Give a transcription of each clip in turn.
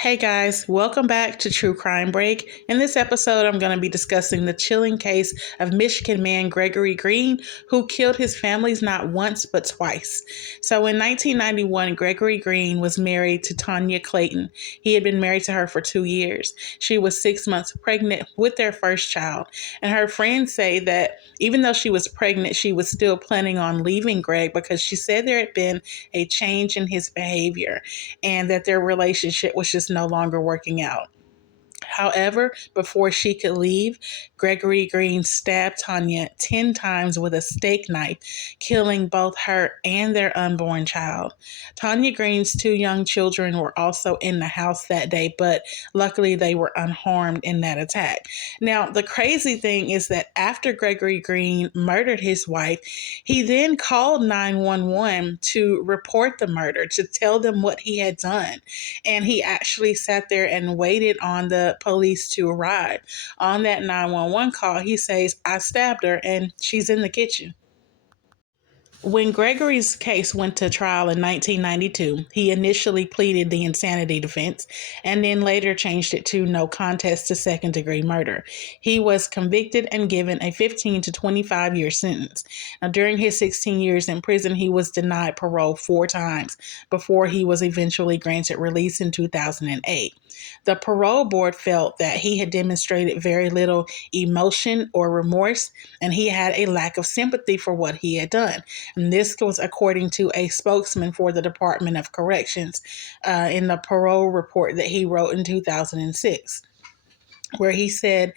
Hey guys, welcome back to True Crime Break. In this episode, I'm going to be discussing the chilling case of Michigan man Gregory Green, who killed his families not once but twice. So in 1991, Gregory Green was married to Tanya Clayton. He had been married to her for 2 years. She was 6 months pregnant with their first child, and her friends say that even though she was pregnant, she was still planning on leaving Greg because she said there had been a change in his behavior and that their relationship was just no longer working out. However, before she could leave, Gregory Green stabbed Tanya 10 times with a steak knife, killing both her and their unborn child. Tanya Green's two young children were also in the house that day, but luckily they were unharmed in that attack. Now, the crazy thing is that after Gregory Green murdered his wife, he then called 911 to report the murder, to tell them what he had done. And he actually sat there and waited on the police to arrive. On that 911 call, he says, "I stabbed her and she's in the kitchen." When Gregory's case went to trial in 1992, he initially pleaded the insanity defense and then later changed it to no contest to second degree murder. He was convicted and given a 15 to 25-year sentence. Now, during his 16 years in prison, he was denied parole 4 times before he was eventually granted release in 2008. The parole board felt that he had demonstrated very little emotion or remorse, and he had a lack of sympathy for what he had done. And this was according to a spokesman for the Department of Corrections in the parole report that he wrote in 2006, where he said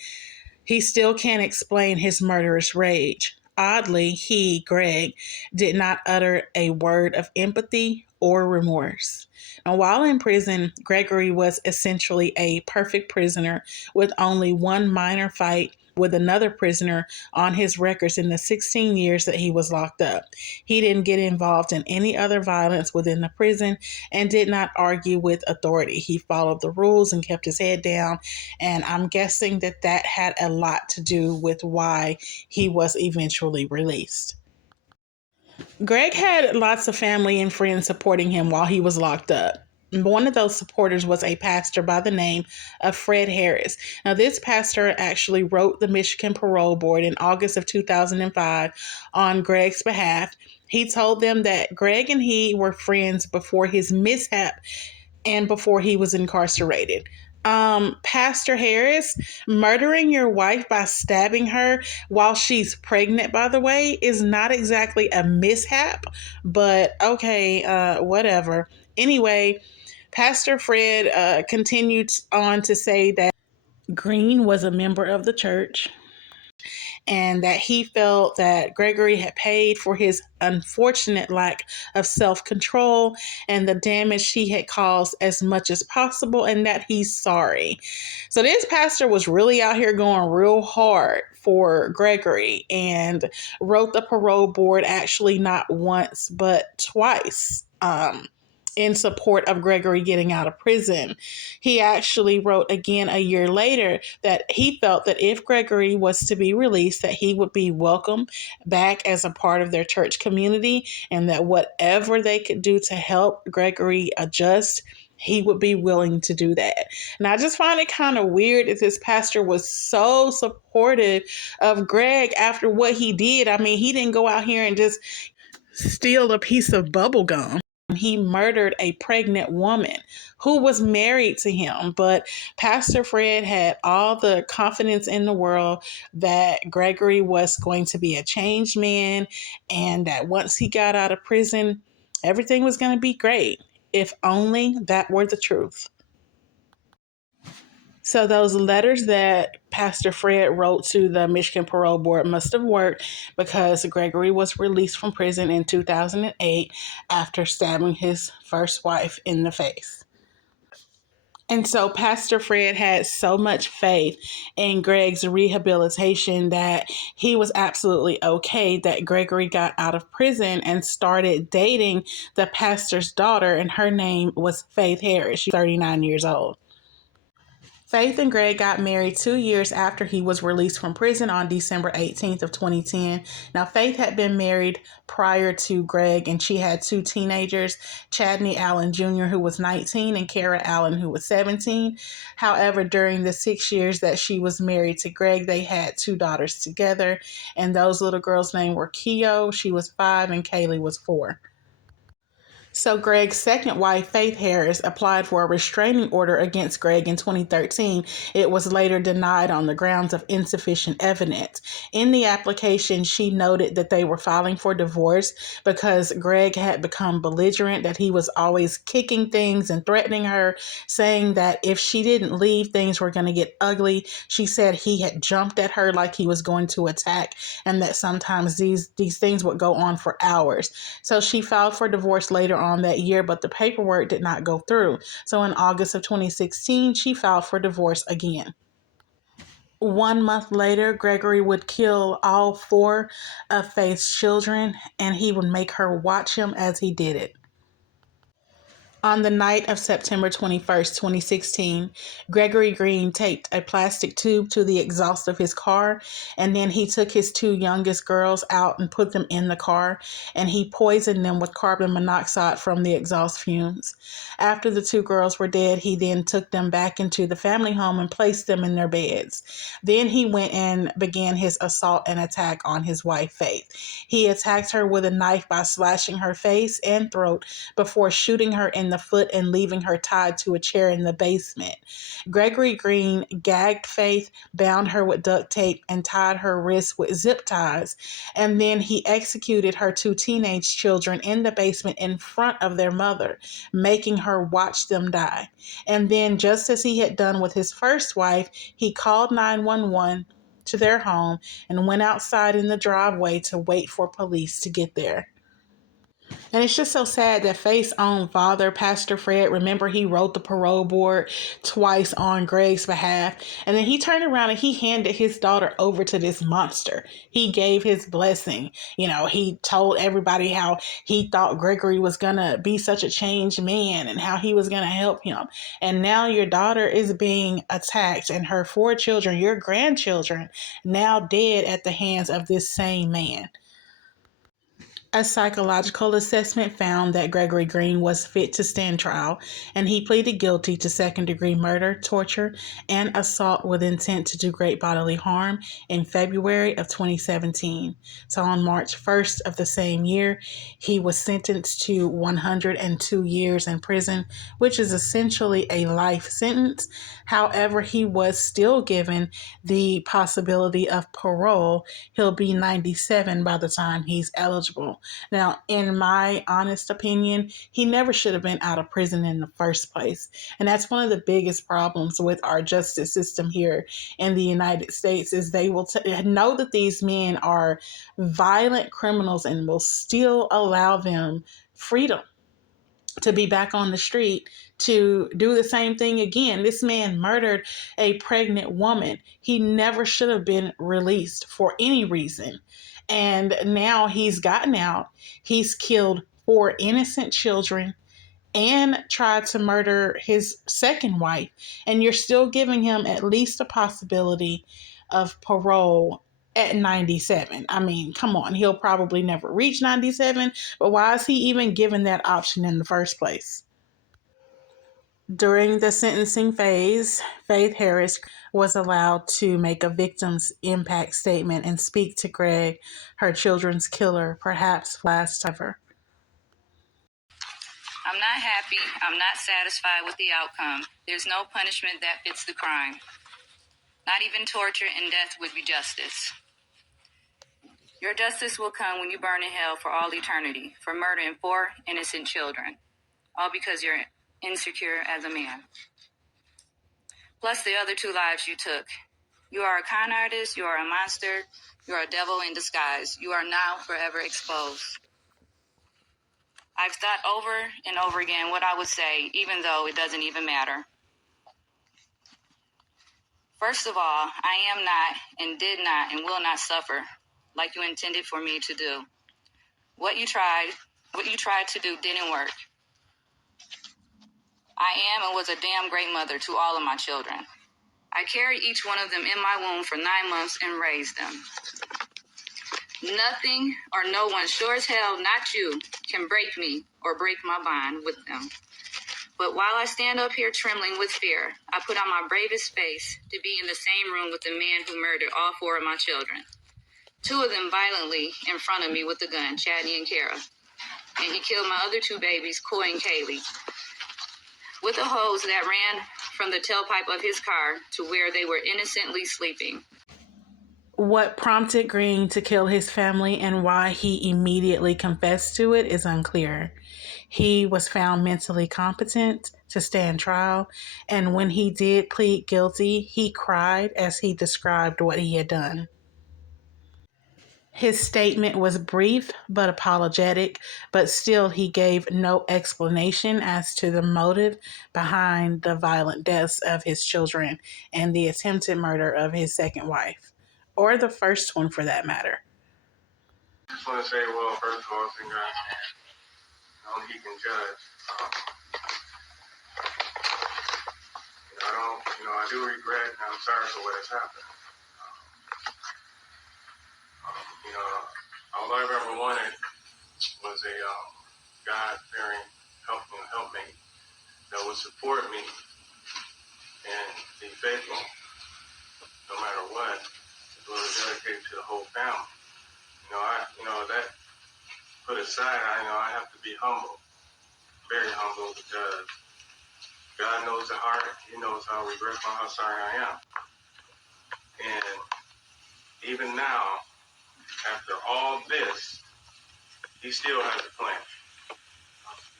he still can't explain his murderous rage. Oddly, he, Greg, did not utter a word of empathy or remorse. Now, while in prison, Gregory was essentially a perfect prisoner with only one minor fight with another prisoner on his records in the 16 years that he was locked up. He didn't get involved in any other violence within the prison and did not argue with authority. He followed the rules and kept his head down, and I'm guessing that that had a lot to do with why he was eventually released. Greg had lots of family and friends supporting him while he was locked up. One of those supporters was a pastor by the name of Fred Harris. Now, this pastor actually wrote the Michigan Parole Board in August of 2005 on Greg's behalf. He told them that Greg and he were friends before his mishap and before he was incarcerated. Pastor Harris, murdering your wife by stabbing her while she's pregnant, by the way, is not exactly a mishap, but okay, whatever. Anyway, Pastor Fred continued on to say that Green was a member of the church and that he felt that Gregory had paid for his unfortunate lack of self control and the damage he had caused as much as possible, and that he's sorry. So, this pastor was really out here going real hard for Gregory and wrote the parole board actually not once but twice. In support of Gregory getting out of prison. He actually wrote again a year later that he felt that if Gregory was to be released, that he would be welcome back as a part of their church community, and that whatever they could do to help Gregory adjust, he would be willing to do that. And I just find it kind of weird that this pastor was so supportive of Greg after what he did. I mean, he didn't go out here and just steal a piece of bubble gum. He murdered a pregnant woman who was married to him. But Pastor Fred had all the confidence in the world that Gregory was going to be a changed man and that once he got out of prison, everything was going to be great. If only that were the truth. So those letters that Pastor Fred wrote to the Michigan Parole Board must have worked because Gregory was released from prison in 2008 after stabbing his first wife in the face. And so Pastor Fred had so much faith in Greg's rehabilitation that he was absolutely okay that Gregory got out of prison and started dating the pastor's daughter, and her name was Faith Harris. She's 39 years old. Faith and Greg got married 2 years after he was released from prison on December 18th of 2010. Now, Faith had been married prior to Greg, and she had two teenagers, Chadney Allen Jr., who was 19, and Kara Allen, who was 17. However, during the 6 years that she was married to Greg, they had two daughters together, and those little girls' names were Keo, she was 5, and Kaylee was 4. So Greg's second wife, Faith Harris, applied for a restraining order against Greg in 2013. It was later denied on the grounds of insufficient evidence. In the application, she noted that they were filing for divorce because Greg had become belligerent, that he was always kicking things and threatening her, saying that if she didn't leave, things were going to get ugly. She said he had jumped at her like he was going to attack, and that sometimes these things would go on for hours. So she filed for divorce later on that year, but the paperwork did not go through. So in August of 2016, she filed for divorce again. 1 month later, Gregory would kill all 4 of Faith's children, and he would make her watch him as he did it. On the night of September 21st, 2016, Gregory Green taped a plastic tube to the exhaust of his car, and then he took his 2 youngest girls out and put them in the car, and he poisoned them with carbon monoxide from the exhaust fumes. After the 2 girls were dead, he then took them back into the family home and placed them in their beds. Then he went and began his assault and attack on his wife, Faith. He attacked her with a knife by slashing her face and throat before shooting her in the foot and leaving her tied to a chair in the basement. Gregory Green gagged Faith, bound her with duct tape, and tied her wrists with zip ties. And then he executed her 2 teenage children in the basement in front of their mother, making her watch them die. And then, just as he had done with his first wife, he called 911 to their home and went outside in the driveway to wait for police to get there. And it's just so sad that Faith's own father, Pastor Fred, remember he wrote the parole board twice on Greg's behalf. And then he turned around and he handed his daughter over to this monster. He gave his blessing. He told everybody how he thought Gregory was going to be such a changed man and how he was going to help him. And now your daughter is being attacked, and her 4 children, your grandchildren, now dead at the hands of this same man. A psychological assessment found that Gregory Green was fit to stand trial, and he pleaded guilty to second-degree murder, torture, and assault with intent to do great bodily harm in February of 2017. So on March 1st of the same year, he was sentenced to 102 years in prison, which is essentially a life sentence. However, he was still given the possibility of parole. He'll be 97 by the time he's eligible. Now, in my honest opinion, he never should have been out of prison in the first place. And that's one of the biggest problems with our justice system here in the United States is they will know that these men are violent criminals and will still allow them freedom to be back on the street to do the same thing again. This man murdered a pregnant woman. He never should have been released for any reason. And now he's gotten out. He's killed 4 innocent children and tried to murder his second wife. And you're still giving him at least a possibility of parole at 97. I mean, come on. He'll probably never reach 97, but why is he even given that option in the first place? During the sentencing phase, Faith Harris was allowed to make a victim's impact statement and speak to Greg, her children's killer, perhaps last ever. I'm not happy. I'm not satisfied with the outcome. There's no punishment that fits the crime. Not even torture and death would be justice. Your justice will come when you burn in hell for all eternity for murdering 4 innocent children, all because you're insecure as a man. Plus the other 2 lives you took. You are a con artist, you are a monster, you are a devil in disguise. You are now forever exposed. I've thought over and over again what I would say, even though it doesn't even matter. First of all, I am not and did not and will not suffer like you intended for me to do. What you tried to do didn't work. I am and was a damn great mother to all of my children. I carried each one of them in my womb for 9 months and raised them. Nothing or no one, sure as hell, not you, can break me or break my bond with them. But while I stand up here trembling with fear, I put on my bravest face to be in the same room with the man who murdered all 4 of my children. 2 of them violently in front of me with a gun, Chadney and Kara. And he killed my other 2 babies, Coy and Kaylee, with a hose that ran from the tailpipe of his car to where they were innocently sleeping. What prompted Green to kill his family and why he immediately confessed to it is unclear. He was found mentally competent to stand trial, and when he did plead guilty, he cried as he described what he had done. His statement was brief but apologetic, but still he gave no explanation as to the motive behind the violent deaths of his children and the attempted murder of his second wife, or the first one for that matter. I just want to say, well, first of all, it's in God's hands. Only He can judge. I do regret, and I'm sorry for what has happened. All I've ever wanted was a God-fearing helpmate that would support me and be faithful, no matter what. As well as dedicated to the whole family. That put aside, I have to be humble, very humble, because God knows the heart. He knows how regretful, how sorry I am. And even now, after all this, He still has a plan.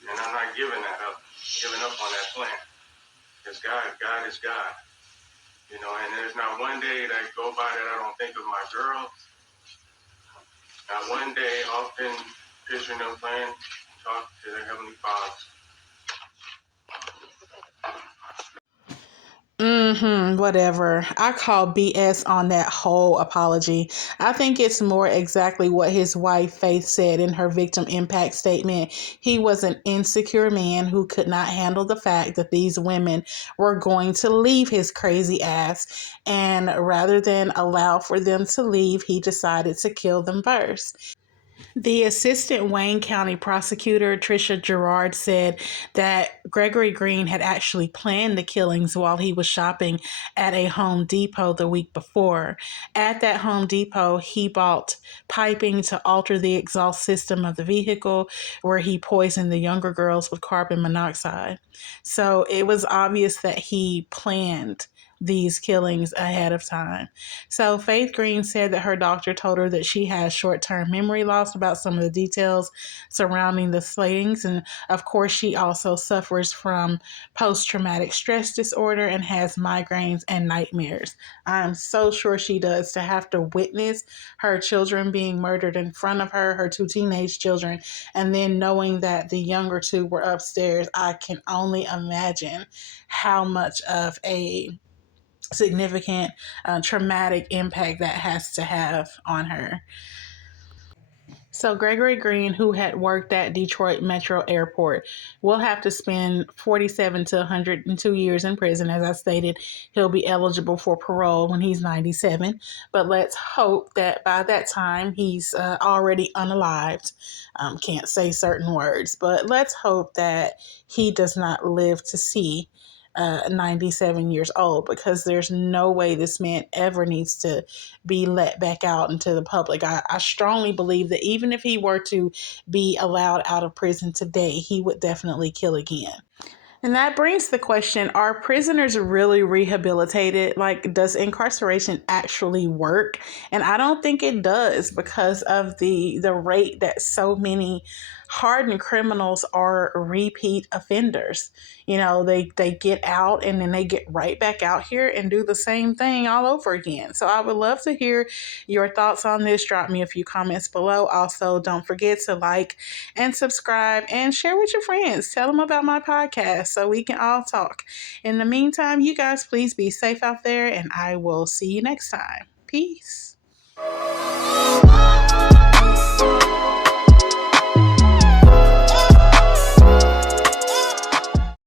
And I'm not giving up on that plan. Because God is God. And there's not one day that go by that I don't think of my girls. Not one day, often picturing them playing, talk to their Heavenly Father. Whatever. I call BS on that whole apology. I think it's more exactly what his wife Faith said in her victim impact statement. He was an insecure man who could not handle the fact that these women were going to leave his crazy ass, and rather than allow for them to leave, he decided to kill them first. The assistant Wayne County prosecutor, Tricia Gerard, said that Gregory Green had actually planned the killings while he was shopping at a Home Depot the week before. At that Home Depot, he bought piping to alter the exhaust system of the vehicle, where he poisoned the younger girls with carbon monoxide. So it was obvious that he planned these killings ahead of time. So Faith Green said that her doctor told her that she has short-term memory loss about some of the details surrounding the slayings. And of course, she also suffers from post-traumatic stress disorder and has migraines and nightmares. I'm so sure she does. To have to witness her children being murdered in front of her 2 teenage children, and then knowing that the younger 2 were upstairs, I can only imagine how much of a significant traumatic impact that has to have on her. So Gregory Green, who had worked at Detroit Metro Airport, will have to spend 47 to 102 years in prison. As I stated, he'll be eligible for parole when he's 97. But let's hope that by that time he's already unalived. Can't say certain words, but let's hope that he does not live to see 97 years old, because there's no way this man ever needs to be let back out into the public. I strongly believe that even if he were to be allowed out of prison today, he would definitely kill again. And that brings the question, are prisoners really rehabilitated? Like, does incarceration actually work? And I don't think it does, because of the rate that so many hardened criminals are repeat offenders. They get out and then they get right back out here and do the same thing all over again. So I would love to hear your thoughts on this. Drop me a few comments below. Also, don't forget to like and subscribe and share with your friends. Tell them about my podcast so we can all talk. In the meantime, you guys please be safe out there, and I will see you next time. Peace.